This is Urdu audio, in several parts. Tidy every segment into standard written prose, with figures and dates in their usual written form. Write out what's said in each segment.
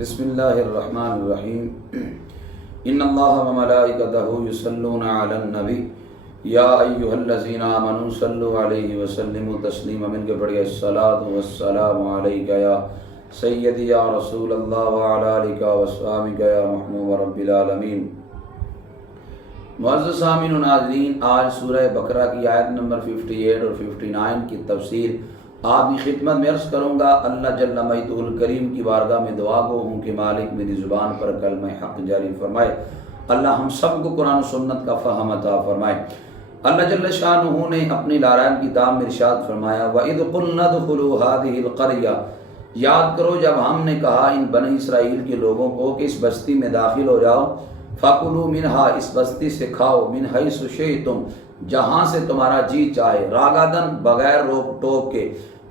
بسم اللہ الرحمن الرحیم ان اللہ و ملائکتہ یصلون علی النبی یا ایھا الذین آمنوا صلوا علیہ وسلموا تسلیما۔ من کے پڑھیے الصلاۃ والسلام علیک یا سیدی یا رسول اللہ وعلی آلک واصحابک یا محمود رب العالمین۔ معزز سامعین و ناظرین، آج سورہ بقرہ کی آیت نمبر 58 اور 59 کی تفسیر آپ کی خدمت میں عرض کروں گا۔ اللہ جل مجدہ الکریم کی بارگاہ میں دعا گو ہوں کہ مالک میری زبان پر کلمہ حق جاری فرمائے۔ اللہ ہم سب کو قرآن و سنت کا فہم عطا فرمائے۔ اللہ جل شانہ نے اپنی لارائن کی دام میں ارشاد فرمایا وَإِذْ قُلْنَا ادْخُلُوا هَٰذِهِ الْقَرْيَةَ، یاد کرو جب ہم نے کہا ان بنی اسرائیل کے لوگوں کو کہ اس بستی میں داخل ہو جاؤ، فَكُلُوا مِنْهَا، اس بستی سے کھاؤ، مِنْ حَيْثُ شِئْتُمْ، جہاں سے تمہارا جی چاہے، راغداً بغیر روک ٹوک کے،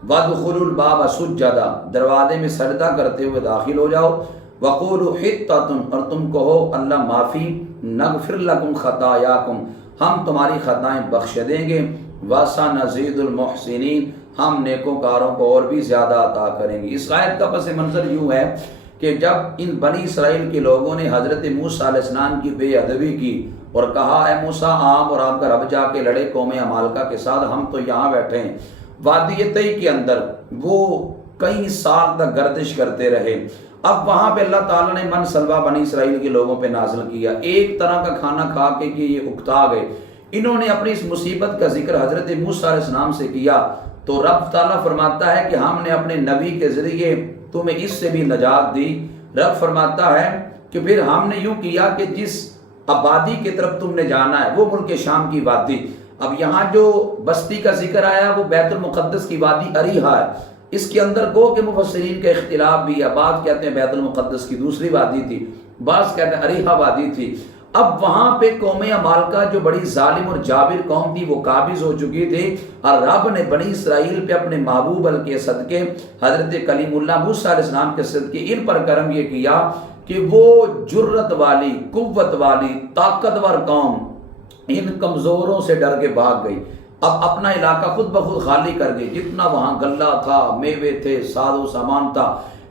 وَادْخُلُوا الْبَابَ سُجَّدًا، دروازے میں سجدہ کرتے ہوئے داخل ہو جاؤ، وَقُولُوا حِطَّةٌ، اور تم کہو اللہ معافی، نغفر لکم خطایاکم، ہم تمہاری خطائیں بخش دیں گے، وَسَنَزِيدُ الْمُحْسِنِينَ، ہم نیکوکاروں کو اور بھی زیادہ عطا کریں گے۔ اس آیت کا پس منظر یوں ہے کہ جب ان بنی اسرائیل کے لوگوں نے حضرت موسیٰ علیہ السلام کی بے ادبی کی اور کہا اے موسیٰ آپ اور آپ کا رب جا کے لڑے قوم عمالقہ کے ساتھ، ہم تو یہاں بیٹھے ہیں۔ وادی طی کے اندر وہ کئی سال تک گردش کرتے رہے۔ اب وہاں پہ اللہ تعالیٰ نے من سلوہ بنی اسرائیل کے لوگوں پہ نازل کیا، ایک طرح کا کھانا کھا کے کہ یہ اکتا گئے۔ انہوں نے اپنی اس مصیبت کا ذکر حضرت موسیٰ علیہ السلام سے کیا تو رب تعالیٰ فرماتا ہے کہ ہم نے اپنے نبی کے ذریعے تمہیں اس سے بھی نجات دی۔ رب فرماتا ہے کہ پھر ہم نے یوں کیا کہ جس آبادی کی طرف تم نے جانا ہے وہ ملک شام کی وادی، اب یہاں جو بستی کا ذکر آیا وہ بیت المقدس کی وادی اریحا ہے۔ اس کے اندر گو کہ مفسرین کا اختلاف بھی ہے، بعض کہتے ہیں بیت المقدس کی دوسری وادی تھی، بعض کہتے ہیں اریحا وادی تھی۔ اب وہاں پہ قوم عمالقہ جو بڑی ظالم اور جابر قوم تھی وہ قابض ہو چکی تھی، اور رب نے بنی اسرائیل پہ اپنے محبوب کے صدقے حضرت کلیم اللہ موسیٰ علیہ السلام کے صدقے ان پر کرم یہ کیا کہ وہ جرت والی، قوت والی، طاقتور قوم ان کمزوروں سے ڈر کے بھاگ گئی۔ اب اپنا علاقہ خود بخود خالی کر گئی، جتنا وہاں غلہ تھا، میوے تھے، ساز و سامان تھا،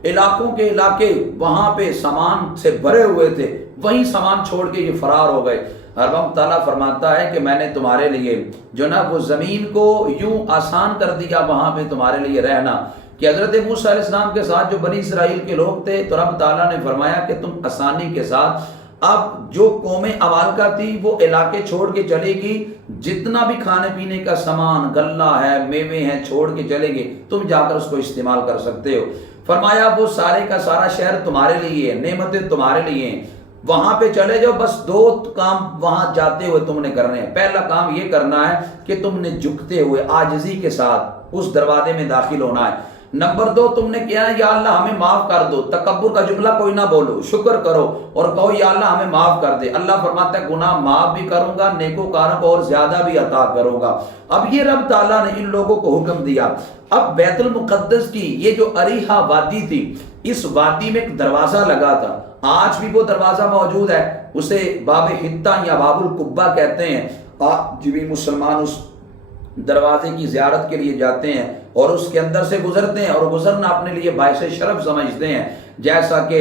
علاقوں کے علاقے وہاں پہ سامان سے بھرے ہوئے تھے، وہیں سامان چھوڑ کے یہ فرار ہو گئے۔ رب تعالیٰ فرماتا ہے کہ میں نے تمہارے لیے جو نا وہ زمین کو یوں آسان کر دیا وہاں پہ تمہارے لیے رہنا، کہ حضرت موسیٰ علیہ السلام کے ساتھ جو بنی اسرائیل کے لوگ تھے تو رب تعالیٰ نے فرمایا کہ تم آسانی کے ساتھ، اب جو قوم عمالقہ تھی وہ علاقے چھوڑ کے چلے گی، جتنا بھی کھانے پینے کا سامان غلہ ہے، میوے ہیں، چھوڑ کے چلے گی، تم جا کر اس کو استعمال کر سکتے ہو۔ فرمایا وہ سارے کا سارا شہر تمہارے لیے ہے، نعمتیں تمہارے لیے ہیں، وہاں پہ چلے جاؤ، بس دو کام وہاں جاتے ہوئے تم نے کرنے ہیں۔ پہلا کام یہ کرنا ہے کہ تم نے جھکتے ہوئے عاجزی کے ساتھ اس دروازے میں داخل ہونا ہے۔ نمبر 2 تم نے کیا ہے یا اللہ ہمیں معاف کر دو، تکبر کا جملہ کوئی نہ بولو، شکر کرو اور کہو یا اللہ ہمیں معاف کر دے۔ اللہ فرماتا ہے گناہ معاف بھی کروں گا، نیکوکاروں کو اور زیادہ بھی عطا کروں گا۔ اب یہ رب تعالیٰ نے ان لوگوں کو حکم دیا۔ اب بیت المقدس کی یہ جو اریحا وادی تھی، اس وادی میں ایک دروازہ لگا تھا، آج بھی وہ دروازہ موجود ہے، اسے باب حطہ یا باب القبہ کہتے ہیں۔ آج بھی مسلمان اس دروازے کی زیارت کے لیے جاتے ہیں اور اس کے اندر سے گزرتے ہیں، اور گزرنا اپنے لیے باعث شرف سمجھتے ہیں۔ جیسا کہ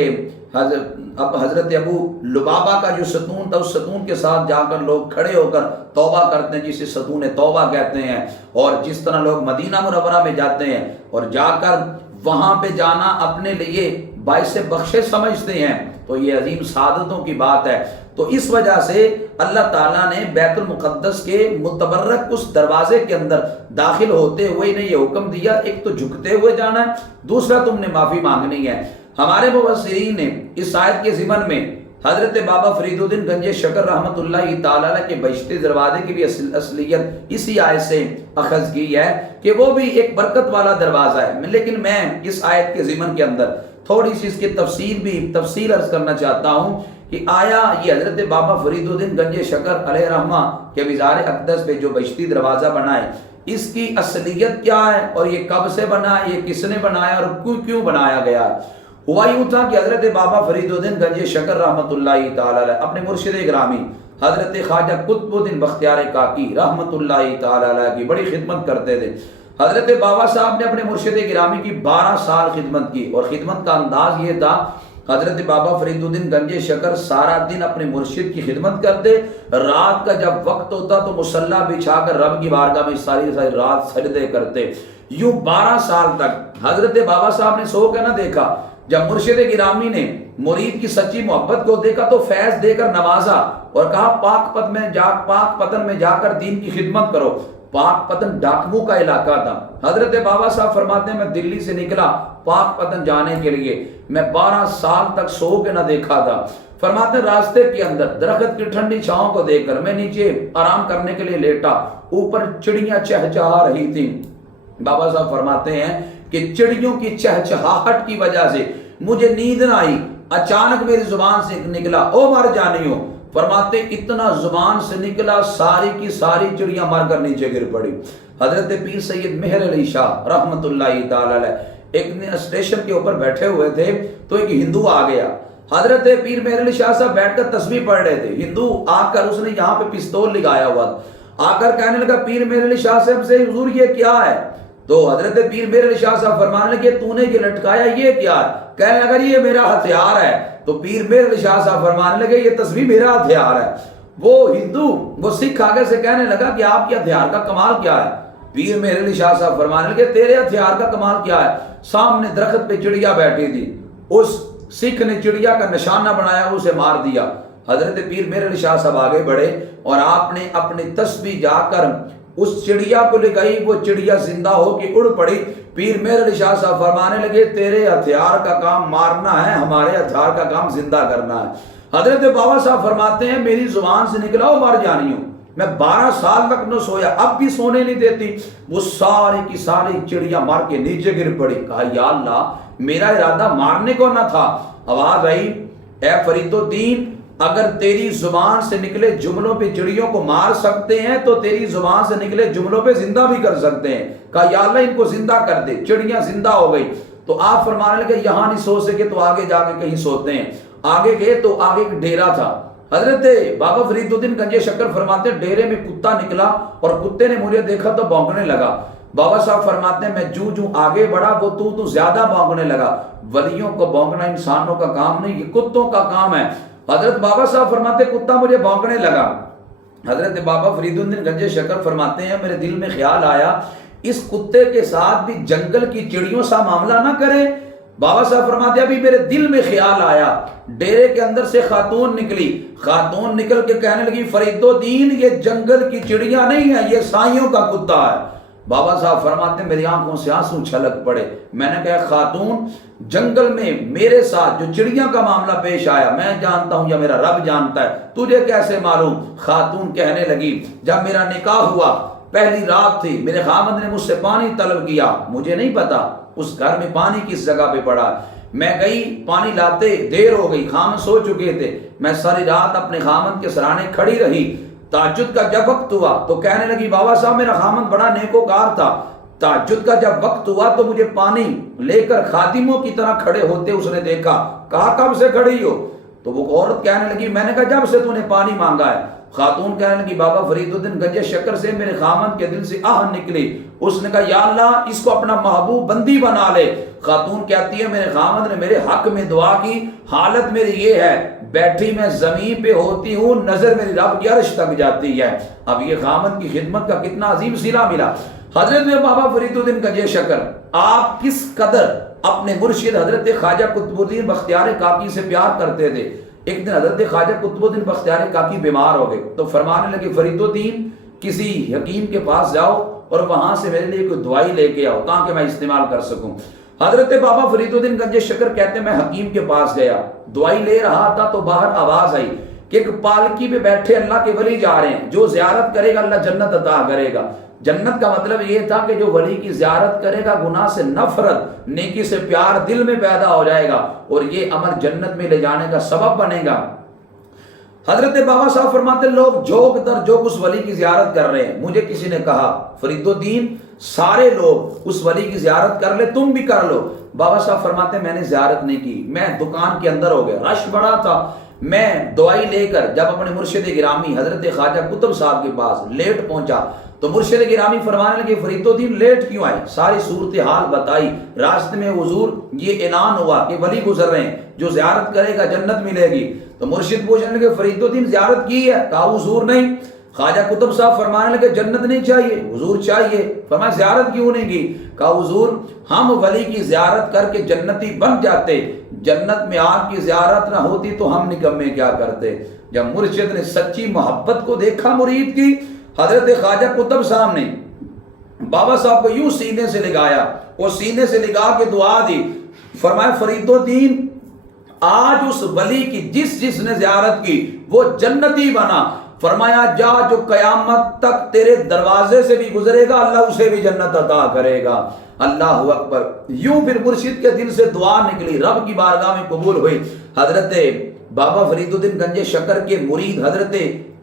حضرت ابو لبابہ کا جو ستون تھا، اس ستون کے ساتھ جا کر لوگ کھڑے ہو کر توبہ کرتے ہیں، جسے ستون توبہ کہتے ہیں۔ اور جس طرح لوگ مدینہ منورہ میں جاتے ہیں اور جا کر وہاں پہ جانا اپنے لیے باعث بخشش سمجھتے ہیں، تو یہ عظیم سعادتوں کی بات ہے۔ تو اس وجہ سے اللہ تعالیٰ نے بیت المقدس کے متبرک اس دروازے کے اندر داخل ہوتے ہوئے انہیں یہ حکم دیا، ایک تو جھکتے ہوئے جانا ہے، دوسرا تم نے معافی مانگنی ہے۔ ہمارے مفسرین نے اس آیت کے ضمن میں حضرت بابا فرید الدین گنج شکر رحمۃ اللہ تعالیٰ کے بہشتی دروازے کی بھی اصلیت اسی آیت سے اخذ کی ہے کہ وہ بھی ایک برکت والا دروازہ ہے۔ لیکن میں اس آیت کے ضمن کے اندر تھوڑی سی اس کی تفصیل عرض کرنا چاہتا ہوں کہ آیا یہ حضرت بابا فرید الدین گنج شکر علیہ رحمہ کے مزار اقدس پہ جو بہشتی دروازہ بنا ہے، اس کی اصلیت کیا ہے اور یہ کب سے بنا ہے، یہ کس نے بنایا اور کیوں بنایا گیا ہے؟ ہوا یوں تھا کہ حضرت بابا فرید الدین گنج شکر رحمۃ اللہ تعالی علیہ اپنے مرشد گرامی حضرت خواجہ قطب الدین بختیار کاکی رحمۃ اللہ تعالی علیہ کی بڑی خدمت کرتے تھے۔ حضرت بابا صاحب نے اپنے مرشد گرامی کی 12 سال خدمت کی، اور خدمت کا انداز یہ تھا حضرت بابا فرید الدین گنج شکر سارا دن اپنے مرشد کی خدمت کرتے، رات کا جب وقت ہوتا تو مصلی بچھا کر رب کی بارگاہ میں ساری رات سجدے کرتے۔ یوں 12 سال تک حضرت بابا صاحب نے سو کے نہ دیکھا۔ جب مرشد گرامی نے مرید کی سچی محبت کو دیکھا تو فیض دے کر نوازا اور کہا پاک پتن میں جا کر دین کی خدمت کرو۔ پاک پتن ڈاکوؤں کا علاقہ تھا۔ حضرت بابا صاحب فرماتے ہیں میں دلی سے نکلا پاک پتن جانے کے لیے، میں 12 سال تک سو کے نہ دیکھا تھا۔ فرماتے ہیں راستے کے اندر درخت کی ٹھنڈی چھاؤں کو دیکھ کر میں نیچے آرام کرنے کے لیے لیٹا، اوپر چڑیاں چہچہا رہی تھیں۔ بابا صاحب فرماتے ہیں کہ چڑیوں کی چہچہاہٹ کی وجہ سے مجھے نیند نہ آئی، اچانک میری زبان سے نکلا او مر جانیو۔ فرماتے اتنا زبان سے نکلا ساری کی ساری چڑیاں مر کر نیچے گر پڑی۔ حضرت پیر سید مہر علی شاہ رحمت اللہ تعالی علیہ ایک دن اسٹیشن کے اوپر بیٹھے ہوئے تھے تو ایک ہندو آ گیا۔ حضرت پیر مہر علی شاہ صاحب بیٹھ کر تسبیح پڑھ رہے تھے، ہندو آ کر اس نے یہاں پہ پستول لگایا ہوا تھا، آ کر کہنے لگا پیر مہر علی شاہ صاحب سے حضور یہ کیا ہے؟ تو حضرت پیر مہر علی شاہ صاحب فرمانے لگے تو نے یہ لٹکایا یہ کیا ہے؟ کہنے لگا یہ میرا ہتھیار ہے۔ تو پیر مہر علی شاہ صاحب فرمانے لگے یہ تسبیح میرا ہتھیار ہے۔ وہ ہندو وہ سکھ آگے سے کہنے لگا کہ آپ کے ہتھیار کا کمال کیا ہے؟ پیر مہر علی شاہ صاحب فرمانے لگے تیرے ہتھیار کا کمال کیا ہے؟ سامنے درخت پہ چڑیا بیٹھی تھی، اس سکھ نے چڑیا کا نشانہ بنایا اسے مار دیا۔ حضرت پیر مہر علی شاہ صاحب آگے بڑھے اور آپ نے اپنی تسبیح جا کر اس چڑیا کو لگائی، وہ چڑیا زندہ ہو کے اڑ پڑی۔ پیر مہر علی شاہ صاحب فرمانے لگے تیرے ہتھیار کا کام مارنا ہے، ہمارے ہتھیار کا کام زندہ کرنا ہے۔ حضرت بابا صاحب فرماتے ہیں میری زبان سے نکلا او مر جانیو، میں 12 سال تک نہ سویا، اب بھی سونے نہیں دیتی۔ وہ ساری کی ساری چڑیا مار کے نیچے گر پڑی۔ کہا یا اللہ میرا ارادہ مارنے کو نہ تھا۔ آواز آئی اے فرید الدین اگر تیری زبان سے نکلے جملوں پہ چڑیوں کو مار سکتے ہیں تو تیری زبان سے نکلے جملوں پہ زندہ بھی کر سکتے ہیں۔ کہا یا اللہ ان کو زندہ کر دے۔ چڑیاں زندہ ہو گئی تو آپ فرمانے لگے یہاں نہیں سو سکے تو آگے جا کے کہیں سوتے ہیں۔ آگے گئے تو آگے ایک ڈیرا تھا۔ حضرت بابا فرید الدین گنج شکر فرماتے ہیں ڈیرے میں کتا نکلا اور کتے نے مجھے دیکھا تو بھونکنے لگا۔ بابا صاحب فرماتے ہیں میں جو آگے بڑھا وہ تو زیادہ بھونکنے لگا۔ ولیوں کو بھونکنا انسانوں کا کام نہیں، یہ کتوں کا کام ہے۔ حضرت بابا صاحب فرماتے کتا مجھے بھونکنے لگا۔ حضرت بابا فرید الدین گنج شکر فرماتے ہیں میرے دل میں خیال آیا اس کتے کے ساتھ بھی جنگل کی چڑیوں سا معاملہ نہ کریں۔ بابا صاحب فرماتے ہیں ابھی میرے دل میں خیال آیا، ڈیرے کے اندر سے خاتون نکلی، خاتون نکل کے کہنے لگی فرید الدین یہ جنگل کی چڑیاں نہیں ہیں، یہ سائیوں کا کتا ہے۔ بابا صاحب فرماتے ہیں میری آنکھوں سے آنسو چھلک پڑے۔ میں نے کہا خاتون جنگل میں میرے ساتھ جو چڑیاں کا معاملہ پیش آیا میں جانتا ہوں یا میرا رب جانتا ہے، تجھے کیسے معلوم؟ خاتون کہنے لگی جب میرا نکاح ہوا پہلی رات تھی، میرے خامد نے مجھ سے پانی طلب کیا، مجھے نہیں پتا اس گھر میں پانی کس جگہ پہ پڑا، میں گئی پانی لاتے دیر ہو گئی، خامد سو چکے تھے، میں ساری رات اپنے خامد کے سرانے کھڑی رہی۔ تہجد کا جب وقت ہوا تو کہنے لگی بابا صاحب میرا خامد بڑا نیکوکار تھا، تہجد کا جب وقت ہوا تو مجھے پانی لے کر خادموں کی طرح کھڑے ہوتے اس نے دیکھا، کہا کب سے کھڑی ہو؟ تو وہ عورت کہنے لگی میں نے کہا جب سے تو نے پانی مانگا ہے۔ خاتون کہنے لگی بابا فرید الدین گنج شکر سے میرے خامد کے دل سے آہ نکلی، اس نے کہا یا اللہ اس کو اپنا محبوب بندی بنا لے۔ خاتون کہتی ہے میرے خامد نے میرے حق میں دعا کی، حالت میری یہ ہے بیٹھی میں زمین پہ ہوتی ہوں نظر میری رب کی عرش تک جاتی ہے۔ اب یہ خامد کی خدمت کا کتنا عظیم صلہ ملا۔ حضرت بابا فرید الدین گنج شکر آپ کس قدر اپنے مرشد حضرت خواجہ قطب الدین بختیار کاکی سے پیار کرتے تھے۔ ایک دن حضرت خواجہ قطب الدین بختیار کاکی بیمار ہو گئے تو فرمانے لگے فرید الدین کسی حکیم کے پاس جاؤ اور وہاں سے میرے لیے کوئی دوائی لے کے آؤ تاکہ میں استعمال کر سکوں۔ حضرت بابا فرید الدین گنج شکر کہتے ہیں میں حکیم کے پاس گیا، دوائی لے رہا تھا تو باہر آواز آئی کہ ایک پالکی پہ بیٹھے اللہ کے ولی جا رہے ہیں، جو زیارت کرے گا اللہ جنت عطا کرے گا۔ جنت کا مطلب یہ تھا کہ جو ولی کی زیارت کرے گا گناہ سے نفرت نیکی سے پیار دل میں پیدا ہو جائے گا اور یہ عمل جنت میں لے جانے کا سبب بنے گا۔ حضرت بابا صاحب فرماتے لوگ جوک در جوک اس ولی کی زیارت کر رہے ہیں۔ مجھے کسی نے کہا فرید الدین سارے لوگ اس ولی کی زیارت کر لے تم بھی کر لو۔ بابا صاحب فرماتے میں نے زیارت نہیں کی، میں دکان کے اندر ہو گیا، رش بڑا تھا، میں دوائی لے کر جب اپنے مرشد گرامی حضرت خواجہ قطب صاحب کے پاس لیٹ پہنچا تو مرشد گرامی فرمانے لگے فرید الدین لیٹ کیوں آئے؟ ساری صورتحال بتائی، راستے میں حضور یہ اعلان ہوا کہ ولی گزر رہے ہیں، جو زیارت کرے گا جنت ملے گی۔ تو مرشد پوچھنے لگے فرید الدین زیارت کی ہے؟ کہا حضور نہیں۔ خواجہ قطب صاحب فرمانے لگے جنت نہیں چاہیے؟ حضور چاہیے۔ فرمایا زیارت کیوں نہیں کی؟ کہا حضور ہم ولی کی زیارت کر کے جنتی بن جاتے، جنت میں آپ کی زیارت نہ ہوتی تو ہم نکمے کیا کرتے۔ جب مرشد نے سچی محبت کو دیکھا مرید کی، حضرت خواجہ قطب صاحب نے بابا صاحب کو یوں سینے سے لگایا، وہ سینے سے لگا کے دعا دی، فرمایا فرید الدین آج اس ولی کی جس نے زیارت کی وہ جنتی بنا۔ فرمایا جا جو قیامت تک تیرے دروازے سے بھی گزرے گا اللہ اسے بھی جنت عطا کرے گا۔ اللہ اکبر۔ یوں پھر مرشد کے دل سے دعا نکلی، رب کی بارگاہ میں قبول ہوئی۔ حضرت بابا فرید الدین گنج شکر کے مرید حضرت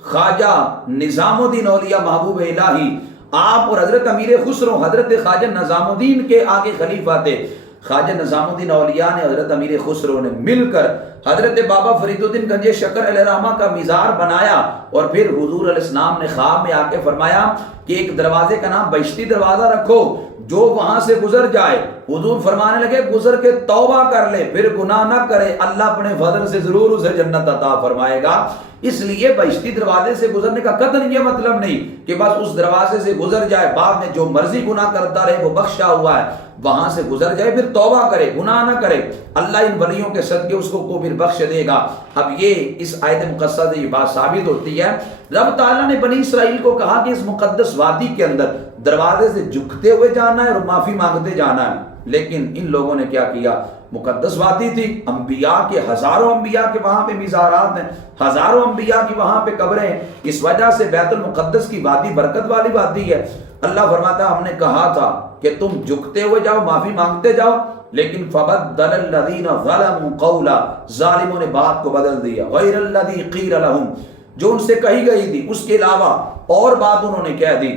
خواجہ نظام الدین اولیاء محبوب الہی، آپ اور حضرت امیر خسرو حضرت خواجہ نظام الدین کے آگے خلیفہ تھے۔ خواجہ نظام الدین اولیاء نے حضرت امیر خسرو نے مل کر حضرت بابا فرید الدین گنج شکر علیہ الرحمہ کا مزار بنایا، اور پھر حضور علیہ السلام نے خواب میں آ کے فرمایا کہ ایک دروازے کا نام بہشتی دروازہ رکھو، جو وہاں سے گزر جائے، حضور فرمانے لگے گزر کے توبہ کر لے پھر گناہ نہ کرے، اللہ اپنے فضل سے ضرور اسے جنت عطا فرمائے گا۔ اس لیے بہشتی دروازے سے گزرنے کا قطعاً یہ مطلب نہیں کہ بس اس دروازے سے گزر جائے، بعد میں جو مرضی گناہ کرتا رہے وہ بخشا ہوا ہے، وہاں سے گزر جائے پھر توبہ کرے، گناہ نہ کرے، اللہ ان ولیوں کے صدقے اس کو پھر بخش دے گا۔ اب یہ اس آیت مقدسہ سے یہ بات ثابت ہوتی ہے، رب تعالیٰ نے بنی اسرائیل کو کہا کہ اس مقدس وادی کے اندر دروازے سے جھکتے ہوئے جانا ہے اور معافی مانگتے جانا ہے، لیکن ان لوگوں نے کیا کیا؟ مقدس وادی تھی، انبیاء کے ہزاروں انبیاء کے وہاں پہ مزارات ہیں، ہزاروں انبیاء کی وہاں پہ قبریں ہیں، اس وجہ سے بیت المقدس کی وادی برکت والی وادی ہے۔ اللہ فرماتا ہم نے کہا تھا کہ تم جھکتے ہوئے جاؤ، معافی مانگتے جاؤ، لیکن فبدل الذین ظلموا قولا، ظالموں نے بات کو بدل دیا، غیر الذی قیل لہم، جو ان سے کہی گئی تھی اس کے علاوہ اور بات انہوں نے کہہ دی۔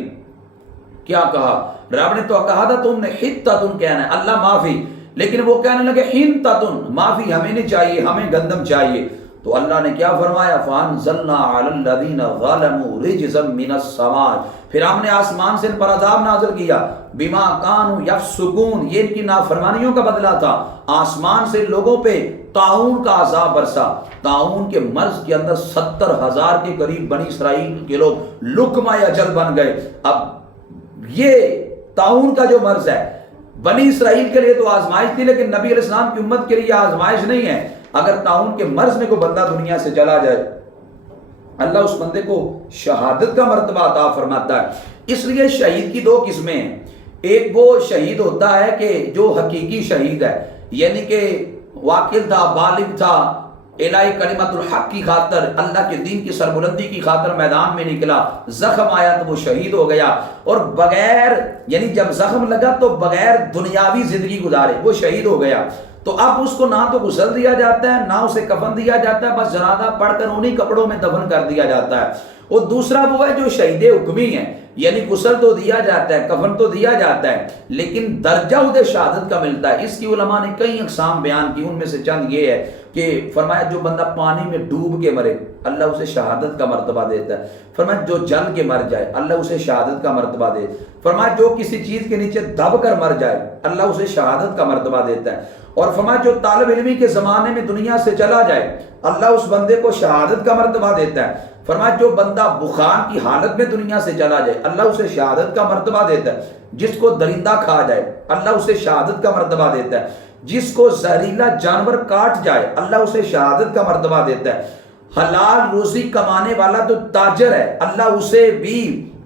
کیا کہا؟ رب نے تو کہا تھا تم نے حتۃ کہنا ہے اللہ معافی، لیکن وہ کہنے لگے حنتۃ، معافی ہمیں نہیں چاہیے، ہمیں گندم چاہیے۔ تو اللہ نے کیا فرمایا؟ فانزلنا علی الذین ظلموا رجزا من السماء، پھر ہم نے آسمان سے ان پر عذاب نازل کیا، بما کانوا یفسقون، یہ ان کی نافرمانیوں کا بدلہ تھا۔ آسمان سے لوگوں پہ طاعون کا عذاب برسا، طاعون کے مرض کے اندر 70,000 کے قریب بنی اسرائیل کے لوگ لقمہ اجل بن گئے۔ اب یہ طاعون کا جو مرض ہے بنی اسرائیل کے لیے تو آزمائش تھی، لیکن نبی علیہ السلام کی امت کے لیے آزمائش نہیں ہے۔ اگر طاعون کے مرض میں کوئی بندہ دنیا سے چلا جائے، اللہ اس بندے کو شہادت کا مرتبہ عطا فرماتا ہے۔ اس لیے شہید کی دو قسمیں ہیں، ایک وہ شہید ہوتا ہے کہ جو حقیقی شہید ہے، یعنی کہ واقع تھا، بالغ تھا، الہی کلمت الحق کی خاطر، اللہ کے دین کی سربلندی کی خاطر میدان میں نکلا، زخم آیا تو وہ شہید ہو گیا، اور بغیر یعنی جب زخم لگا تو بغیر دنیاوی زندگی گزارے وہ شہید ہو گیا۔ تو اب اس کو نہ تو غسل دیا جاتا ہے، نہ اسے کفن دیا جاتا ہے، بس جنازہ پڑھ کر انہی کپڑوں میں دفن کر دیا جاتا ہے۔ اور دوسرا وہ ہے جو شہید حکمی ہے، یعنی غسل تو دیا جاتا ہے، کفن تو دیا جاتا ہے، لیکن درجہ اسے شہادت کا ملتا ہے۔ اس کی علماء نے کئی اقسام بیان کی، ان میں سے چند یہ ہے کہ فرمایا جو بندہ پانی میں ڈوب کے مرے اللہ اسے شہادت کا مرتبہ دیتا ہے، فرمایا جو جل کے مر جائے اللہ اسے شہادت کا مرتبہ دے، فرمایا جو کسی چیز کے نیچے دب کر مر جائے اللہ اسے شہادت کا مرتبہ دیتا ہے، اور فرمایا جو طالب علمی کے زمانے میں دنیا سے چلا جائے اللہ اس بندے کو شہادت کا مرتبہ دیتا ہے، فرمایا جو بندہ بخار کی حالت میں دنیا سے چلا جائے اللہ اسے شہادت کا مرتبہ دیتا ہے، جس کو درندہ کھا جائے اللہ اسے شہادت کا مرتبہ دیتا ہے، جس کو زہریلا جانور کاٹ جائے اللہ اسے شہادت کا مرتبہ دیتا ہے، حلال روزی کمانے والا تو تاجر ہے اللہ اسے بھی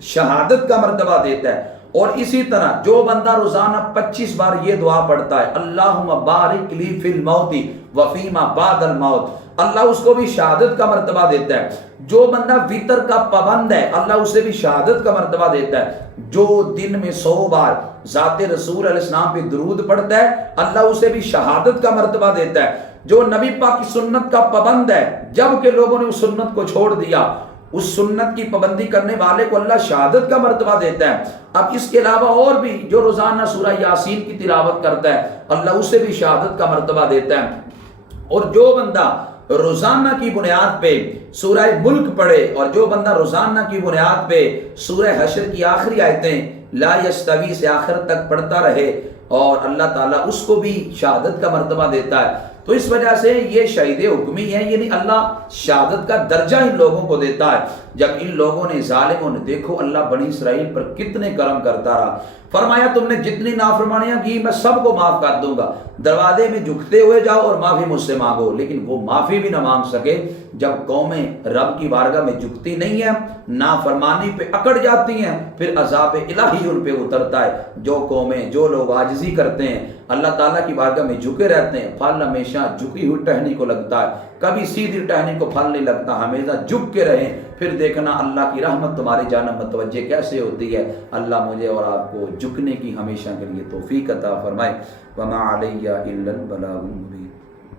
شہادت کا مرتبہ دیتا ہے۔ اور اسی طرح جو بندہ روزانہ 25 بار یہ دعا پڑھتا ہے اللہم بارک لی فی الموت وفیما بعد الموت اللہ اس کو بھی شہادت کا مرتبہ دیتا ہے۔ جو بندہ وتر کا پابند ہے اللہ اسے بھی شہادت کا مرتبہ دیتا ہے۔ جو دن میں 100 بار ذات رسول علیہ السلام پہ درود پڑھتا ہے اللہ اسے بھی شہادت کا مرتبہ دیتا ہے۔ جو نبی پاک کی سنت کا پابند ہے جب کہ لوگوں نے اس سنت کو چھوڑ دیا اس سنت کی پابندی کرنے والے کو اللہ شہادت کا مرتبہ دیتا ہے۔ اب اس کے علاوہ اور بھی جو روزانہ سورہ یاسین کی تلاوت کرتا ہے اللہ اسے بھی شہادت کا مرتبہ دیتا ہے۔ اور جو بندہ روزانہ کی بنیاد پہ سورہ ملک پڑھے، اور جو بندہ روزانہ کی بنیاد پہ سورہ حشر کی آخری آیتیں لا یستوی سے آخر تک پڑھتا رہے، اور اللہ تعالیٰ اس کو بھی شہادت کا مرتبہ دیتا ہے۔ تو اس وجہ سے یہ شہید حکمی ہے، یعنی اللہ شہادت کا درجہ ان لوگوں کو دیتا ہے۔ جب ان لوگوں نے، ظالموں نے، دیکھو اللہ بنی اسرائیل پر کتنے کرم کرتا رہا، فرمایا تم نے جتنی نافرمانیاں کی میں سب کو معاف کر دوں گا، دروازے میں جھکتے ہوئے جاؤ اور معافی مجھ سے مانگو، لیکن وہ معافی بھی نہ مانگ سکے۔ جب قومیں رب کی بارگاہ میں جھکتی نہیں ہیں، نافرمانی پہ اکڑ جاتی ہیں، پھر عذاب الہی ان پہ اترتا ہے۔ جو قومیں، جو لوگ عاجزی کرتے ہیں، اللہ تعالیٰ کی بارگاہ میں جھکے رہتے ہیں، پھل ہمیشہ جھکی ہوئی ٹہنی کو لگتا ہے، کبھی سیدھی ٹہنی کو پھل نہیں لگتا، ہمیشہ جھک کے رہیں، پھر دیکھنا اللہ کی رحمت تمہاری جانب متوجہ کیسے ہوتی ہے۔ اللہ مجھے اور آپ کو جھکنے کی ہمیشہ کے لیے توفیق عطا فرمائے۔ وما علیہ الا البلاغ المبین۔